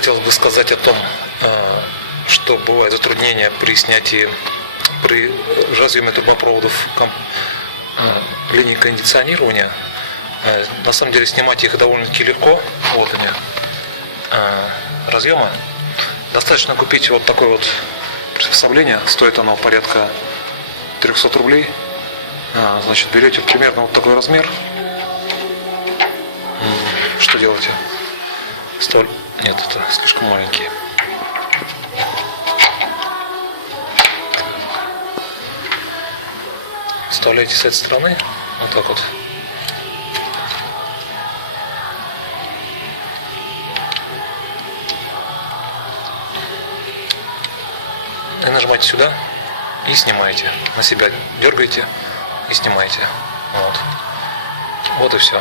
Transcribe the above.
хотелось бы сказать о том, что бывают затруднения при снятии, при разъеме трубопроводов линии кондиционирования. На самом деле снимать их довольно-таки легко. Вот они, разъемы. Достаточно купить вот такое вот приспособление. Стоит оно порядка 300 рублей. Значит, берете примерно вот такой размер. Что делаете? Нет, это слишком маленький. Вставляете с этой стороны, вот так вот. И нажимаете сюда и снимаете. На себя дергаете и снимаете. Вот и все.